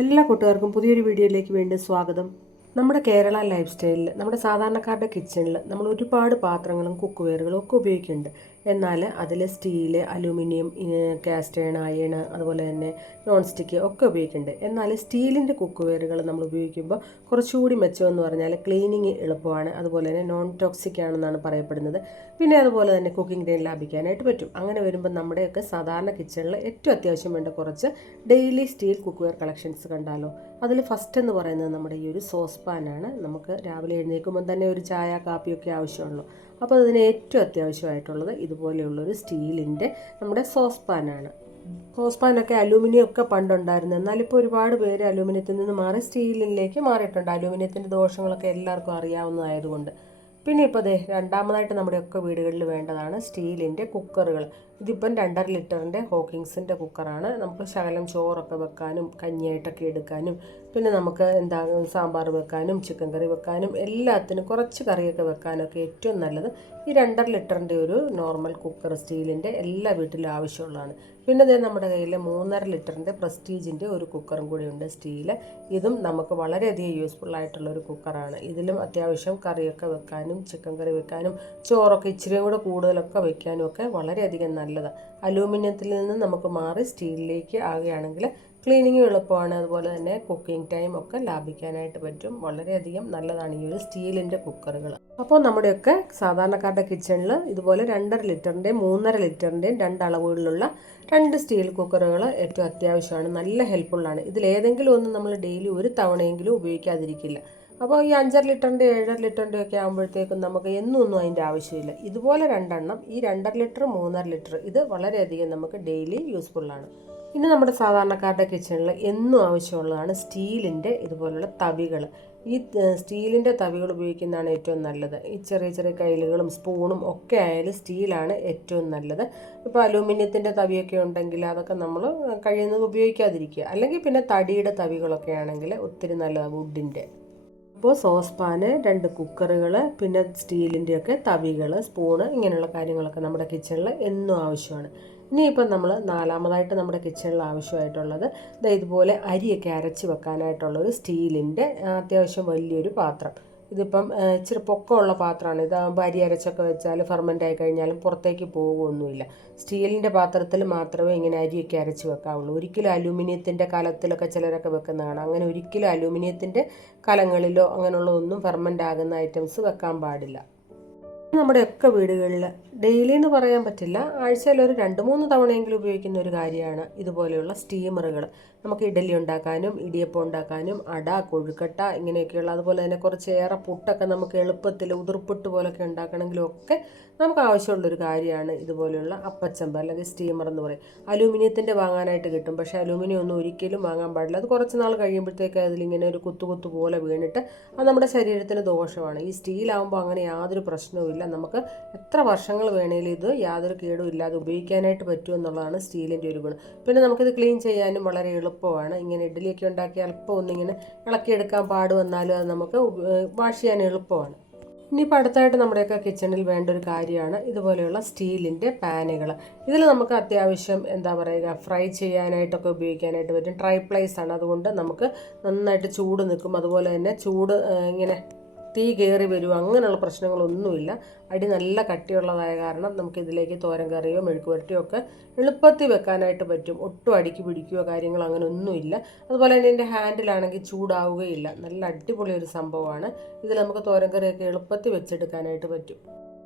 എല്ലാ കൂട്ടുകാർക്കും പുതിയൊരു വീഡിയോയിലേക്ക് വീണ്ടും സ്വാഗതം. നമ്മുടെ കേരള ലൈഫ് സ്റ്റൈലിൽ നമ്മുടെ സാധാരണക്കാരുടെ കിച്ചണിൽ നമ്മൾ ഒരുപാട് പാത്രങ്ങളും കുക്ക് വെയറുകളും ഒക്കെ ഉപയോഗിക്കുന്നുണ്ട്. എന്നാൽ അതിൽ സ്റ്റീല്, അലൂമിനിയം, കാസ്റ്റ് അയൺ, അതുപോലെ തന്നെ നോൺ സ്റ്റിക്ക് ഒക്കെ ഉപയോഗിക്കുന്നുണ്ട്. എന്നാൽ സ്റ്റീലിൻ്റെ കുക്ക് വെയറുകൾ നമ്മൾ ഉപയോഗിക്കുമ്പോൾ കുറച്ചുകൂടി മെച്ചമെന്ന് പറഞ്ഞാൽ ക്ലീനിങ് എളുപ്പമാണ്, അതുപോലെ തന്നെ നോൺ ടോക്സിക് ആണെന്നാണ് പറയപ്പെടുന്നത്. പിന്നെ അതുപോലെ തന്നെ കുക്കിംഗ് ടൈം ലാഭിക്കാനായിട്ട് പറ്റും. അങ്ങനെ വരുമ്പോൾ നമ്മുടെയൊക്കെ സാധാരണ കിച്ചണിൽ ഏറ്റവും അത്യാവശ്യം വേണ്ട കുറച്ച് daily steel cook wear collections കണ്ടാലോ. അതിൽ ഫസ്റ്റ് എന്ന് പറയുന്നത് നമ്മുടെ ഈ ഒരു സോസ് പാനാണ്. നമുക്ക് രാവിലെ എഴുന്നേൽക്കുമ്പോൾ തന്നെ ഒരു ചായ കാപ്പിയൊക്കെ ആവശ്യമുള്ളൂ. അപ്പോൾ അതിന് ഏറ്റവും അത്യാവശ്യമായിട്ടുള്ളത് ഇതുപോലെയുള്ളൊരു സ്റ്റീലിൻ്റെ നമ്മുടെ സോസ് പാനാണ്. സോസ് പാനൊക്കെ അലൂമിനിയം ഒക്കെ പണ്ടുണ്ടായിരുന്നു. എന്നാലിപ്പോൾ ഒരുപാട് പേര് അലൂമിനിയത്തിൽ നിന്ന് മാറി സ്റ്റീലിലേക്ക് മാറിയിട്ടുണ്ട്. അലൂമിനിയത്തിൻ്റെ ദോഷങ്ങളൊക്കെ എല്ലാവർക്കും അറിയാവുന്നതായതുകൊണ്ട്. പിന്നെ ഇപ്പോൾ രണ്ടാമതായിട്ട് നമ്മുടെയൊക്കെ വീടുകളിൽ വേണ്ടതാണ് സ്റ്റീലിൻ്റെ കുക്കറുകൾ. ഇതിപ്പം 2.5 ലിറ്ററിൻ്റെ ഹോക്കിങ്സിൻ്റെ കുക്കറാണ്. നമുക്ക് ശകലം ചോറൊക്കെ വെക്കാനും കഞ്ഞിയായിട്ടൊക്കെ എടുക്കാനും പിന്നെ നമുക്ക് സാമ്പാർ വെക്കാനും ചിക്കൻ കറി വെക്കാനും എല്ലാത്തിനും കുറച്ച് കറിയൊക്കെ വെക്കാനൊക്കെ ഏറ്റവും നല്ലത് ഈ 2.5 ലിറ്ററിൻ്റെ ഒരു നോർമൽ കുക്കർ സ്റ്റീലിൻ്റെ എല്ലാ വീട്ടിലും ആവശ്യമുള്ളതാണ്. പിന്നെ നമ്മുടെ കയ്യിൽ 3.5 ലിറ്ററിൻ്റെ പ്രസ്റ്റീജിൻ്റെ ഒരു കുക്കറും കൂടിയുണ്ട് സ്റ്റീല്. ഇതും നമുക്ക് വളരെയധികം യൂസ്ഫുൾ ആയിട്ടുള്ളൊരു കുക്കറാണ്. ഇതിലും അത്യാവശ്യം കറിയൊക്കെ വെക്കാനും ചിക്കൻ കറി വെക്കാനും ചോറൊക്കെ ഇച്ചിരിയും കൂടെ കൂടുതലൊക്കെ വെക്കാനും ഒക്കെ വളരെയധികം നല്ലതാണ്. അലൂമിനിയത്തിൽ നിന്ന് നമുക്ക് മാറി സ്റ്റീലിലേക്ക് ആകുകയാണെങ്കിൽ ക്ലീനിങ്ങും എളുപ്പമാണ്, അതുപോലെ തന്നെ കുക്കിംഗ് ടൈം ഒക്കെ ലാഭിക്കാനായിട്ട് പറ്റും. വളരെയധികം നല്ലതാണ് ഈ ഒരു സ്റ്റീലിൻ്റെ കുക്കറുകൾ. അപ്പോൾ നമ്മുടെയൊക്കെ സാധാരണക്കാരുടെ കിച്ചണിൽ ഇതുപോലെ 2.5 ലിറ്ററിൻ്റെയും 3.5 ലിറ്ററിൻ്റെയും 2 അളവുകളിലുള്ള 2 സ്റ്റീൽ കുക്കറുകൾ ഏറ്റവും അത്യാവശ്യമാണ്. നല്ല ഹെൽപ്ഫുള്ളാണ്. ഇതിലേതെങ്കിലും ഒന്ന് നമ്മൾ ഡെയിലി ഒരു തവണയെങ്കിലും ഉപയോഗിക്കാതിരിക്കില്ല. അപ്പോൾ ഈ 5.5 ലിറ്ററിൻ്റെ 7.5 ലിറ്ററിൻ്റെ ഒക്കെ ആകുമ്പോഴത്തേക്കും നമുക്ക് എന്നൊന്നും അതിൻ്റെ ആവശ്യമില്ല. ഇതുപോലെ 2 എണ്ണം, ഈ 2.5 ലിറ്റർ 3.5 ലിറ്റർ, ഇത് വളരെയധികം നമുക്ക് ഡെയിലി യൂസ്ഫുള്ളാണ്. ഇനി നമ്മുടെ സാധാരണക്കാരുടെ കിച്ചണിൽ എന്നും ആവശ്യമുള്ളതാണ് സ്റ്റീലിൻ്റെ ഇതുപോലുള്ള തവികൾ. ഈ സ്റ്റീലിൻ്റെ തവികൾ ഉപയോഗിക്കുന്നതാണ് ഏറ്റവും നല്ലത്. ഈ ചെറിയ ചെറിയ കൈലുകളും സ്പൂണും ഒക്കെ ആയാലും സ്റ്റീലാണ് ഏറ്റവും നല്ലത്. ഇപ്പോൾ അലൂമിനിയത്തിൻ്റെ തവിയൊക്കെ ഉണ്ടെങ്കിൽ അതൊക്കെ നമ്മൾ കഴിയുന്നത് ഉപയോഗിക്കാതിരിക്കുക. അല്ലെങ്കിൽ പിന്നെ തടിയുടെ തവികളൊക്കെ ആണെങ്കിൽ ഒത്തിരി നല്ലതാണ്, വുഡിൻ്റെ. അപ്പോൾ സോസ് പാന്, 2 കുക്കറുകൾ, പിന്നെ സ്റ്റീലിൻ്റെയൊക്കെ തവികൾ, സ്പൂണ്, ഇങ്ങനെയുള്ള കാര്യങ്ങളൊക്കെ നമ്മുടെ കിച്ചണിൽ എന്നും ആവശ്യമാണ്. ഇനിയിപ്പം നമ്മൾ നാലാമതായിട്ട് നമ്മുടെ കിച്ചണിൽ ആവശ്യമായിട്ടുള്ളത് ഇതുപോലെ അരിയൊക്കെ അരച്ച് വെക്കാനായിട്ടുള്ളൊരു സ്റ്റീലിൻ്റെ അത്യാവശ്യം വലിയൊരു പാത്രം. ഇതിപ്പം ഇച്ചിരി പൊക്കമുള്ള പാത്രമാണ്. ഇതാകുമ്പോൾ അരി അരച്ചൊക്കെ വെച്ചാൽ ഫെർമെൻ്റ് ആയി കഴിഞ്ഞാലും പുറത്തേക്ക് പോകുകയൊന്നുമില്ല. സ്റ്റീലിൻ്റെ പാത്രത്തിൽ മാത്രമേ ഇങ്ങനെ അരിയൊക്കെ അരച്ച് വെക്കാവുള്ളൂ. ഒരിക്കലും അലൂമിനിയത്തിൻ്റെ കലത്തിലൊക്കെ ചിലരൊക്കെ വെക്കുന്ന കാണാം. അങ്ങനെ ഒരിക്കലും അലൂമിനിയത്തിൻ്റെ കലങ്ങളിലോ അങ്ങനെയുള്ളതൊന്നും ഫെർമെൻ്റ് ആകുന്ന ഐറ്റംസ് വെക്കാൻ പാടില്ല. നമ്മുടെയൊക്കെ വീടുകളിൽ ഡെയിലി എന്ന് പറയാൻ പറ്റില്ല, ആഴ്ചയിൽ ഒരു 2-3 തവണയെങ്കിലും ഉപയോഗിക്കുന്ന ഒരു കാര്യമാണ് ഇതുപോലെയുള്ള സ്റ്റീമറുകൾ. നമുക്ക് ഇഡലി ഉണ്ടാക്കാനും ഇടിയപ്പം ഉണ്ടാക്കാനും അട, കൊഴുക്കട്ട ഇങ്ങനെയൊക്കെയുള്ള, അതുപോലെ തന്നെ കുറച്ചേറെ പുട്ടൊക്കെ നമുക്ക് എളുപ്പത്തിൽ ഉതിർപ്പുട്ട് പോലൊക്കെ ഉണ്ടാക്കണമെങ്കിലും ഒക്കെ നമുക്ക് ആവശ്യമുള്ളൊരു കാര്യമാണ് ഇതുപോലെയുള്ള അപ്പച്ചമ്പ് അല്ലെങ്കിൽ സ്റ്റീമർ എന്ന് പറയും. അലൂമിനിയത്തിൻ്റെ വാങ്ങാനായിട്ട് കിട്ടും, പക്ഷേ അലൂമിനിയം ഒന്നും ഒരിക്കലും വാങ്ങാൻ പാടില്ല. അത് കുറച്ച് നാൾ കഴിയുമ്പോഴത്തേക്ക് അതിലിങ്ങനെ ഒരു കുത്തു പോലെ വീണിട്ട് അത് നമ്മുടെ ശരീരത്തിന് ദോഷമാണ്. ഈ സ്റ്റീലാകുമ്പോൾ അങ്ങനെ യാതൊരു പ്രശ്നവുമില്ല. നമുക്ക് എത്ര വർഷങ്ങൾ വേണേലും ഇത് യാതൊരു കേടും ഇല്ലാതെ ഉപയോഗിക്കാനായിട്ട് പറ്റുമെന്നുള്ളതാണ് സ്റ്റീലിൻ്റെ ഒരു ഗുണം. പിന്നെ നമുക്കിത് ക്ലീൻ ചെയ്യാനും വളരെ എളുപ്പമാണ്. ഇങ്ങനെ ഇഡ്ഡലിയൊക്കെ ഉണ്ടാക്കി അല്പം ഒന്നിങ്ങനെ ഇളക്കിയെടുക്കാൻ പാട് വന്നാലും അത് നമുക്ക് വാഷ് ചെയ്യാൻ എളുപ്പമാണ്. ഇനിയിപ്പോൾ അടുത്തായിട്ട് നമ്മുടെയൊക്കെ കിച്ചണിൽ വേണ്ട ഒരു കാര്യമാണ് ഇതുപോലെയുള്ള സ്റ്റീലിൻ്റെ പാനുകൾ. ഇതിൽ നമുക്ക് അത്യാവശ്യം ഫ്രൈ ചെയ്യാനായിട്ടൊക്കെ ഉപയോഗിക്കാനായിട്ട് പറ്റും. ട്രൈപ്ലേസ് ആണ്, അതുകൊണ്ട് നമുക്ക് നന്നായിട്ട് ചൂട് നിൽക്കും. അതുപോലെ തന്നെ ചൂട് ഇങ്ങനെ തീ കയറി വരും, അങ്ങനെയുള്ള പ്രശ്നങ്ങളൊന്നുമില്ല. അടി നല്ല കട്ടിയുള്ളതായ കാരണം നമുക്കിതിലേക്ക് തോരൻ കറിയോ മെഴുക്ക് പുരട്ടിയോ ഒക്കെ എളുപ്പത്തിൽ വെക്കാനായിട്ട് പറ്റും. ഒട്ടും അടിക്ക് പിടിക്കുകയോ കാര്യങ്ങളോ അങ്ങനെ ഒന്നുമില്ല. അതുപോലെ തന്നെ ഇതിൻ്റെ ഹാൻഡിലാണെങ്കിൽ ചൂടാവുകയില്ല. നല്ല അടിപൊളി ഒരു സംഭവമാണ്. ഇതിൽ നമുക്ക് തോരൻ കറിയൊക്കെ എളുപ്പത്തിൽ വെച്ചെടുക്കാനായിട്ട് പറ്റും.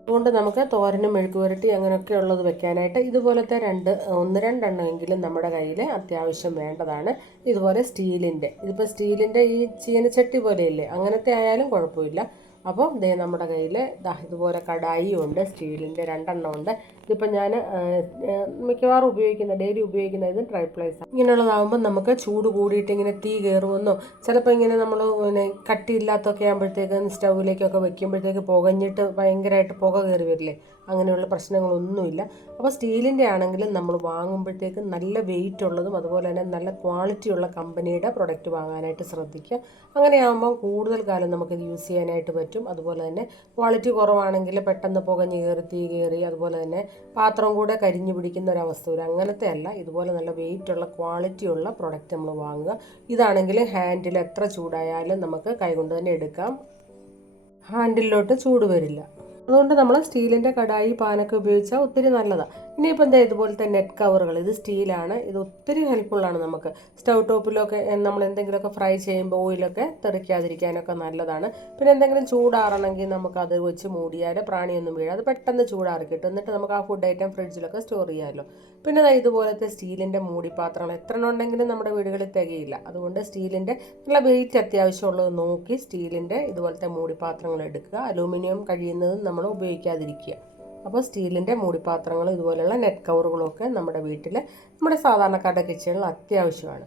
അതുകൊണ്ട് നമുക്ക് തോരനും മെഴുക്ക് പുരട്ടി അങ്ങനെയൊക്കെ ഉള്ളത് വെക്കാനായിട്ട് ഇതുപോലത്തെ 1-2 എണ്ണമെങ്കിലും നമ്മുടെ കയ്യിൽ അത്യാവശ്യം വേണ്ടതാണ്. ഇതുപോലെ സ്റ്റീലിൻ്റെ, ഇതിപ്പോൾ സ്റ്റീലിൻ്റെ ഈ ചീനച്ചട്ടി പോലെയല്ലേ, അങ്ങനത്തെ ആയാലും കുഴപ്പമില്ല. അപ്പോൾ നമ്മുടെ കയ്യിൽ ഇതുപോലെ കടായിയും ഉണ്ട്, സ്റ്റീലിൻ്റെ 2 എണ്ണം ഉണ്ട്. ഇതിപ്പോൾ ഞാൻ മിക്കവാറും ഡെയിലി ഉപയോഗിക്കുന്ന ഇത് ട്രൈപ്ലേസാണ്. ഇങ്ങനെയുള്ളതാകുമ്പോൾ നമുക്ക് ചൂട് കൂടിയിട്ട് ഇങ്ങനെ തീ കയറുമെന്നോ, ചിലപ്പോൾ ഇങ്ങനെ നമ്മൾ കട്ടിയില്ലാത്തൊക്കെ ആകുമ്പോഴത്തേക്ക് സ്റ്റൗവിലേക്കൊക്കെ വെക്കുമ്പോഴത്തേക്ക് പുകഞ്ഞിട്ട് ഭയങ്കരമായിട്ട് പുക കയറി വരില്ലേ, അങ്ങനെയുള്ള പ്രശ്നങ്ങളൊന്നുമില്ല. അപ്പോൾ സ്റ്റീലിൻ്റെ ആണെങ്കിലും നമ്മൾ വാങ്ങുമ്പോഴത്തേക്കും നല്ല വെയിറ്റ് ഉള്ളതും അതുപോലെ തന്നെ നല്ല ക്വാളിറ്റിയുള്ള കമ്പനിയുടെ പ്രൊഡക്റ്റ് വാങ്ങാനായിട്ട് ശ്രദ്ധിക്കുക. അങ്ങനെയാകുമ്പോൾ കൂടുതൽ കാലം നമുക്കിത് യൂസ് ചെയ്യാനായിട്ട് പറ്റും. അതുപോലെ തന്നെ ക്വാളിറ്റി കുറവാണെങ്കിൽ പെട്ടെന്ന് പുകഞ്ഞ് കയറി തീ കയറി അതുപോലെ തന്നെ പാത്രം കൂടെ കരിഞ്ഞു പിടിക്കുന്ന ഒരവസ്ഥ വരും. അങ്ങനത്തെ അല്ല, ഇതുപോലെ നല്ല വെയിറ്റുള്ള ക്വാളിറ്റിയുള്ള പ്രൊഡക്റ്റ് നമ്മൾ വാങ്ങുക. ഇതാണെങ്കിൽ ഹാൻഡിൽ എത്ര ചൂടായാലും നമുക്ക് കൈകൊണ്ട് തന്നെ എടുക്കാം, ഹാൻഡിലോട്ട് ചൂട് വരില്ല. അതുകൊണ്ട് നമ്മൾ സ്റ്റീലിൻ്റെ കടായി പാനൊക്കെ ഉപയോഗിച്ചാൽ ഒത്തിരി നല്ലതാണ്. ഇനിയിപ്പോൾ എന്താ ഇതുപോലത്തെ നെറ്റ് കവറുകൾ, ഇത് സ്റ്റീലാണ്, ഇത് ഒത്തിരി ഹെൽപ്ഫുള്ളാണ്. നമുക്ക് സ്റ്റൗ ടോപ്പിലൊക്കെ നമ്മൾ എന്തെങ്കിലുമൊക്കെ ഫ്രൈ ചെയ്യുമ്പോൾ ഓയിലൊക്കെ തെറിക്കാതിരിക്കാനൊക്കെ നല്ലതാണ്. പിന്നെ എന്തെങ്കിലും ചൂടാറണമെങ്കിൽ നമുക്കത് വെച്ച് മൂടിയാൽ പ്രാണിയൊന്നും വീഴാതെ പെട്ടെന്ന് ചൂടാറി കിട്ടും. എന്നിട്ട് നമുക്ക് ആ ഫുഡ് ഐറ്റം ഫ്രിഡ്ജിലൊക്കെ സ്റ്റോർ ചെയ്യാമല്ലോ. പിന്നെ ഇതുപോലത്തെ സ്റ്റീലിൻ്റെ മൂടിപ്പാത്രങ്ങൾ എത്ര ഉണ്ടെങ്കിലും നമ്മുടെ വീടുകളിൽ തികയില്ല. അതുകൊണ്ട് സ്റ്റീലിൻ്റെ നല്ല വെയിറ്റ് അത്യാവശ്യമുള്ളത് നോക്കി സ്റ്റീലിൻ്റെ ഇതുപോലത്തെ മൂടിപ്പാത്രങ്ങൾ എടുക്കുക. അലൂമിനിയം കഴിയുന്നതും നമ്മൾ ഉപയോഗിക്കാതിരിക്കുക. അപ്പോൾ സ്റ്റീലിൻ്റെ മൂടിപ്പാത്രങ്ങൾ ഇതുപോലെയുള്ള നെറ്റ് കവറുകളൊക്കെ നമ്മുടെ വീട്ടിൽ നമ്മുടെ സാധാരണക്കാരുടെ കിച്ചണിൽ അത്യാവശ്യമാണ്.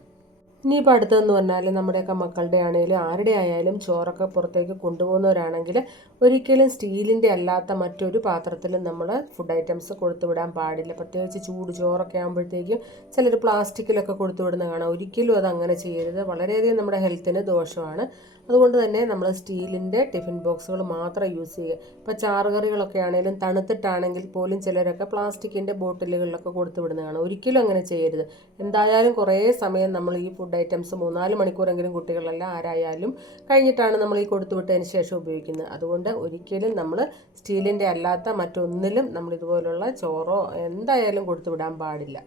ഇനിയിപ്പോൾ അടുത്തതെന്ന് പറഞ്ഞാൽ നമ്മുടെയൊക്കെ മക്കളുടെ ആണെങ്കിലും ആരുടെ ആയാലും ചോറൊക്കെ പുറത്തേക്ക് കൊണ്ടുപോകുന്നവരാണെങ്കിൽ ഒരിക്കലും സ്റ്റീലിൻ്റെ അല്ലാത്ത മറ്റൊരു പാത്രത്തിലും നമ്മൾ ഫുഡ് ഐറ്റംസ് കൊടുത്തുവിടാൻ പാടില്ല. പ്രത്യേകിച്ച് ചൂട് ചോറൊക്കെ ആകുമ്പോഴത്തേക്കും ചിലർ പ്ലാസ്റ്റിക്കിലൊക്കെ കൊടുത്തുവിടുന്ന കാണാം. ഒരിക്കലും അത് അങ്ങനെ ചെയ്യരുത്, വളരെയധികം നമ്മുടെ ഹെൽത്തിന് ദോഷമാണ്. അതുകൊണ്ട് തന്നെ നമ്മൾ സ്റ്റീലിൻ്റെ ടിഫിൻ ബോക്സുകൾ മാത്രം യൂസ് ചെയ്യുക. ഇപ്പോൾ ചാറുകറികളൊക്കെ ആണെങ്കിലും തണുത്തിട്ടാണെങ്കിൽ പോലും ചിലരൊക്കെ പ്ലാസ്റ്റിക്കിൻ്റെ ബോട്ടിലുകളിലൊക്കെ കൊടുത്തു വിടുന്ന കാണാം. ഒരിക്കലും അങ്ങനെ ചെയ്യരുത്. എന്തായാലും കുറേ സമയം നമ്മൾ ഈ ഫുഡ് ഐറ്റംസ് 3-4 മണിക്കൂറെങ്കിലും കുട്ടികളല്ല ആരായാലും കഴിഞ്ഞിട്ടാണ് നമ്മൾ ഈ കൊടുത്തു വിട്ടതിന് ശേഷം ഉപയോഗിക്കുന്നത്. അതുകൊണ്ട് ഒരിക്കലും നമ്മൾ സ്റ്റീലിൻ്റെ അല്ലാത്ത മറ്റൊന്നിലും നമ്മൾ ഇതുപോലുള്ള ചോറോ എന്തായാലും കൊടുത്തു വിടാൻ പാടില്ല.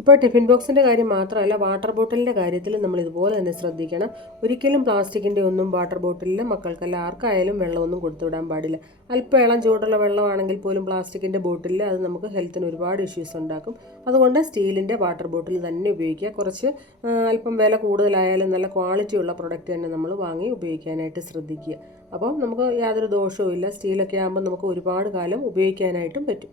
ഇപ്പോൾ ടിഫിൻ ബോക്സിൻ്റെ കാര്യം മാത്രമല്ല, വാട്ടർ ബോട്ടിലിൻ്റെ കാര്യത്തിൽ നമ്മൾ ഇതുപോലെ തന്നെ ശ്രദ്ധിക്കണം. ഒരിക്കലും പ്ലാസ്റ്റിക്കിൻ്റെ ഒന്നും വാട്ടർ ബോട്ടിലിൽ മക്കൾക്കല്ല ആർക്കായാലും വെള്ളമൊന്നും കൊടുത്തു വിടാൻ പാടില്ല. അല്പം ഇളം ചൂടുള്ള വെള്ളമാണെങ്കിൽ പോലും പ്ലാസ്റ്റിക്കിൻ്റെ ബോട്ടിലിൽ അത് നമുക്ക് ഹെൽത്തിന് ഒരുപാട് ഇഷ്യൂസ് ഉണ്ടാക്കും. അതുകൊണ്ട് സ്റ്റീലിൻ്റെ വാട്ടർ ബോട്ടിൽ തന്നെ ഉപയോഗിക്കുക. കുറച്ച് അല്പം വില കൂടുതലായാലും നല്ല ക്വാളിറ്റിയുള്ള പ്രൊഡക്റ്റ് തന്നെ നമ്മൾ വാങ്ങി ഉപയോഗിക്കാനായിട്ട് ശ്രദ്ധിക്കുക. അപ്പം നമുക്ക് യാതൊരു ദോഷവും ഇല്ല. സ്റ്റീലൊക്കെ ആകുമ്പോൾ നമുക്ക് ഒരുപാട് കാലം ഉപയോഗിക്കാനായിട്ടും പറ്റും.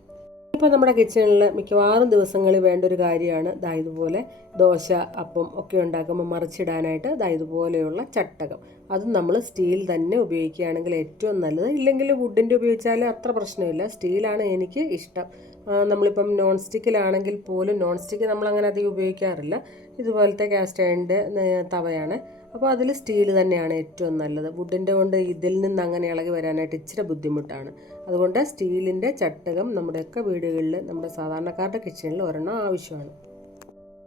ഇപ്പോൾ നമ്മുടെ കിച്ചണിൽ മിക്കവാറും ദിവസങ്ങളിൽ വേണ്ട ഒരു കാര്യമാണ് ഇതുപോലെ ദോശ അപ്പം ഒക്കെ ഉണ്ടാക്കുമ്പോൾ മറിച്ചിടാനായിട്ട് ഇതുപോലെയുള്ള ചട്ടകം. അതും നമ്മൾ സ്റ്റീൽ തന്നെ ഉപയോഗിക്കുകയാണെങ്കിൽ ഏറ്റവും നല്ലത്. ഇല്ലെങ്കിൽ വുഡിൻ്റെ ഉപയോഗിച്ചാൽ അത്ര പ്രശ്നമില്ല. സ്റ്റീലാണ് എനിക്ക് ഇഷ്ടം. നമ്മളിപ്പം നോൺ സ്റ്റിക്കിലാണെങ്കിൽ പോലും, നോൺ സ്റ്റിക്ക് നമ്മളങ്ങനെ അധികം ഉപയോഗിക്കാറില്ല. ഇതുപോലത്തെ കാസ്റ്റ് അയണിൻ്റെ തവയാണ്. അപ്പോൾ അതിൽ സ്റ്റീൽ തന്നെയാണ് ഏറ്റവും നല്ലത്. വുഡിൻ്റെ കൊണ്ട് ഇതിൽ നിന്ന് അങ്ങനെ ഇളകി വരാനായിട്ട് ഇച്ചിരി ബുദ്ധിമുട്ടാണ്. അതുകൊണ്ട് സ്റ്റീലിൻ്റെ ചട്ടകം നമ്മുടെയൊക്കെ വീടുകളിൽ, നമ്മുടെ സാധാരണക്കാരുടെ കിച്ചണിൽ ഒരെണ്ണം ആവശ്യമാണ്.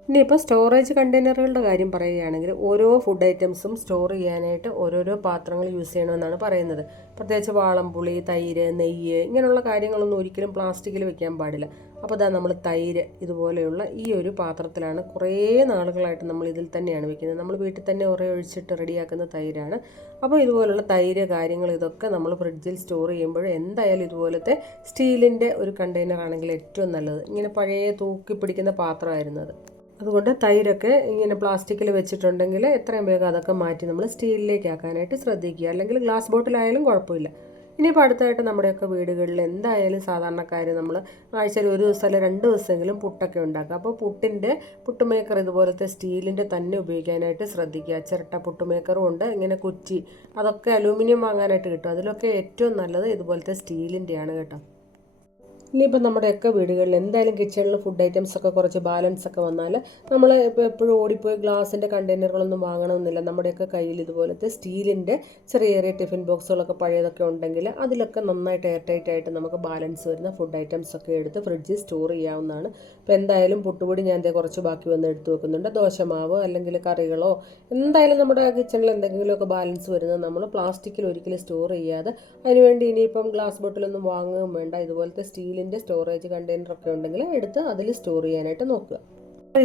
ഇനിയിപ്പോൾ സ്റ്റോറേജ് കണ്ടെയ്നറുകളുടെ കാര്യം പറയുകയാണെങ്കിൽ ഓരോ ഫുഡ് ഐറ്റംസും സ്റ്റോർ ചെയ്യാനായിട്ട് ഓരോരോ പാത്രങ്ങൾ യൂസ് ചെയ്യണമെന്നാണ് പറയുന്നത്. പ്രത്യേകിച്ച് വാളംപുളി, തൈര്, നെയ്യ് ഇങ്ങനെയുള്ള കാര്യങ്ങളൊന്നും ഒരിക്കലും പ്ലാസ്റ്റിക്കിൽ വെക്കാൻ പാടില്ല. അപ്പോൾ നമ്മൾ തൈര് ഇതുപോലെയുള്ള ഈ ഒരു പാത്രത്തിലാണ് കുറേ നാളുകളായിട്ട് നമ്മൾ ഇതിൽ തന്നെയാണ് വെക്കുന്നത്. നമ്മൾ വീട്ടിൽ തന്നെ ഒഴിച്ചിട്ട് റെഡിയാക്കുന്ന തൈരാണ്. അപ്പോൾ ഇതുപോലുള്ള തൈര് കാര്യങ്ങൾ ഇതൊക്കെ നമ്മൾ ഫ്രിഡ്ജിൽ സ്റ്റോർ ചെയ്യുമ്പോൾ എന്തായാലും ഇതുപോലത്തെ സ്റ്റീലിൻ്റെ ഒരു കണ്ടെയ്നർ ആണെങ്കിൽ ഏറ്റവും നല്ലത്. ഇങ്ങനെ പഴയ തൂക്കി പിടിക്കുന്ന പാത്രമായിരുന്നത്. അതുകൊണ്ട് തൈരൊക്കെ ഇങ്ങനെ പ്ലാസ്റ്റിക്കിൽ വെച്ചിട്ടുണ്ടെങ്കിൽ എത്രയും വേഗം അതൊക്കെ മാറ്റി നമ്മൾ സ്റ്റീലിലേക്ക് ആക്കാനായിട്ട് ശ്രദ്ധിക്കുക. അല്ലെങ്കിൽ ഗ്ലാസ് ബോട്ടിലായാലും കുഴപ്പമില്ല. ഇനിയിപ്പോൾ അടുത്തായിട്ട് നമ്മുടെയൊക്കെ വീടുകളിൽ എന്തായാലും സാധാരണക്കാർ നമ്മൾ ആഴ്ചയിൽ ഒരു ദിവസം അല്ല 2 ദിവസമെങ്കിലും പുട്ടൊക്കെ ഉണ്ടാക്കുക. അപ്പോൾ പുട്ടുമേക്കർ ഇതുപോലത്തെ സ്റ്റീലിൻ്റെ തന്നെ ഉപയോഗിക്കാനായിട്ട് ശ്രദ്ധിക്കുക. ചിരട്ട പുട്ടുമേക്കറും ഉണ്ട്, ഇങ്ങനെ കുറ്റി, അതൊക്കെ അലൂമിനിയം വാങ്ങാനായിട്ട് കിട്ടും. അതിലൊക്കെ ഏറ്റവും നല്ലത് ഇതുപോലത്തെ സ്റ്റീലിൻ്റെയാണ് കേട്ടോ. ഇനിയിപ്പോൾ നമ്മുടെയൊക്കെ വീടുകളിൽ എന്തായാലും കിച്ചണിൽ ഫുഡ് ഐറ്റംസ് ഒക്കെ കുറച്ച് ബാലൻസ് ഒക്കെ വന്നാൽ നമ്മൾ ഇപ്പോൾ എപ്പോഴും ഓടിപ്പോയി ഗ്ലാസിൻ്റെ കണ്ടെയ്നറുകളൊന്നും വാങ്ങണമെന്നില്ല. നമ്മുടെയൊക്കെ കയ്യിൽ ഇതുപോലത്തെ സ്റ്റീലിൻ്റെ ചെറിയ ചെറിയ ടിഫിൻ ബോക്സുകളൊക്കെ പഴയതൊക്കെ ഉണ്ടെങ്കിൽ അതിലൊക്കെ നന്നായിട്ട് എയർ ടൈറ്റ് ആയിട്ട് നമുക്ക് ബാലൻസ് വരുന്ന ഫുഡ് ഐറ്റംസ് ഒക്കെ എടുത്ത് ഫ്രിഡ്ജിൽ സ്റ്റോർ ചെയ്യാവുന്നതാണ്. ഇപ്പോൾ എന്തായാലും പുട്ടുപൊടി ഞാൻ കുറച്ച് ബാക്കി വന്ന് എടുത്ത് വെക്കുന്നുണ്ട്. ദോശമാവ് അല്ലെങ്കിൽ കറികളോ എന്തായാലും നമ്മുടെ കിച്ചണിൽ എന്തെങ്കിലുമൊക്കെ ബാലൻസ് വരുന്നത് നമ്മൾ പ്ലാസ്റ്റിക്കിൽ ഒരിക്കലും സ്റ്റോർ ചെയ്യാതെ, അതിനുവേണ്ടി ഇനിയിപ്പം ഗ്ലാസ് ബോട്ടിലൊന്നും വാങ്ങുകയും വേണ്ട. ഇതുപോലത്തെ സ്റ്റീലിൻ്റെ സ്റ്റോറേജ് കണ്ടെയ്നറൊക്കെ ഉണ്ടെങ്കിൽ എടുത്ത് അതിൽ സ്റ്റോർ ചെയ്യാനായിട്ട് നോക്കുക.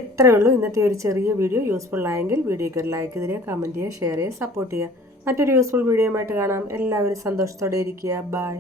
ഇത്രയേ ഉള്ളൂ ഇന്നത്തെ ഒരു ചെറിയ വീഡിയോ. യൂസ്ഫുൾ ആയെങ്കിൽ വീഡിയോയ്ക്ക് ഒരു ലൈക്ക് തരിക, കമൻറ്റ് ചെയ്യുക, ഷെയർ ചെയ്യുക, സപ്പോർട്ട് ചെയ്യുക. മറ്റൊരു യൂസ്ഫുൾ വീഡിയോയുമായിട്ട് കാണാം. എല്ലാവരും സന്തോഷത്തോടെ ഇരിക്കുക. ബൈ.